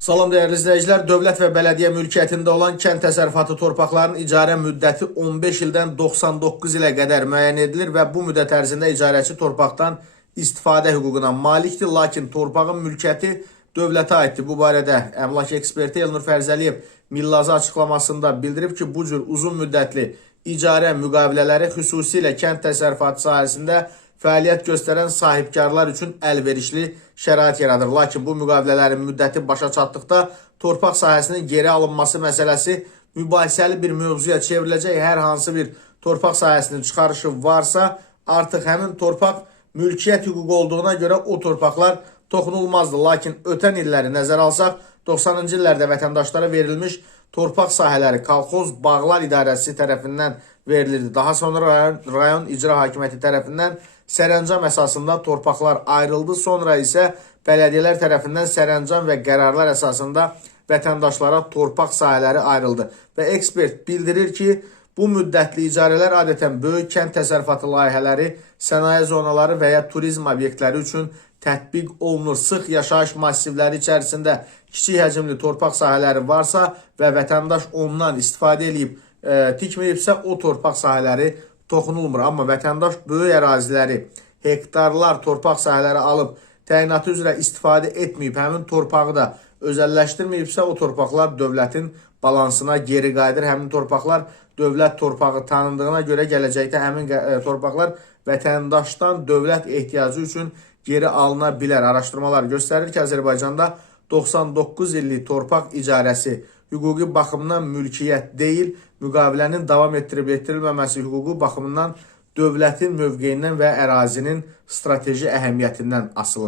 Salam değerli izləyicilər, dövlət və bələdiyyə mülkiyyətində olan kənd təsərrüfatı torpaqlarının icarə müddəti 15 ildən 99 ilə qədər müəyyən edilir və bu müddət ərzində icarəçi torpaqdan istifadə hüququna malikdir, lakin torpağın mülkiyyəti dövlətə aiddir. Bu barədə əmlak eksperti Elnur Fərzəliyev Millazı açıqlamasında bildirib ki, bu cür uzun müddətli icarə müqavilələri xüsusilə kənd təsərrüfatı sahəsində fəaliyyət göstərən sahibkarlar üçün əlverişli şərait yaradır. Lakin bu müqavilələrin müddəti başa çatdıqda torpaq sahəsinin geri alınması məsələsi mübahisəli bir mövzuya çevriləcək. Hər hansı bir torpaq sahəsinin çıxarışı varsa, artıq həmin torpaq mülkiyyət hüququ olduğuna görə o torpaqlar toxunulmazdı. Lakin ötən illəri nəzərə alsaq, 90-cı illərdə vətəndaşlara verilmiş torpaq sahələri Kolxoz Bağlar İdarəsi tərəfindən verilirdi. Daha sonra rayon icra hakimiyyəti tərəfindən sərəncam əsasında torpaqlar ayrıldı. Sonra isə bələdiyyələr tərəfindən sərəncam və qərarlar əsasında vətəndaşlara torpaq sahələri ayrıldı. Və ekspert bildirir ki, bu müddətli icarələr adətən böyük kənd təsərrüfatı layihələri, sənaye zonaları və ya turizm obyektləri üçün tətbiq olunur. Sıx yaşayış massivləri içərisində kiçik həcmli torpaq sahələri varsa və vətəndaş ondan istifadə edib tikməyibsə, o torpaq sahələri toxunulmur. Amma vətəndaş böyük əraziləri, hektarlar torpaq sahələri alıb təyinatı üzrə istifadə etməyib, həmin torpağı da özəlləşdirməyibsə, o torpaqlar dövlətin balansına geri qayıdır. Həmin torpaqlar dövlət torpağı tanındığına görə gələcəkdə həmin torpaqlar vətəndaşdan dövlət ehtiyacı üçün geri alına bilər. Araşdırmalar göstərir ki, Azərbaycanda 99 illik torpaq icarəsi hüquqi baxımdan mülkiyyət deyil, müqavilənin davam etdirilməməsi hüququ baxımından dövlətin mövqeyindən və ərazinin strateji əhəmiyyətindən asılıdır.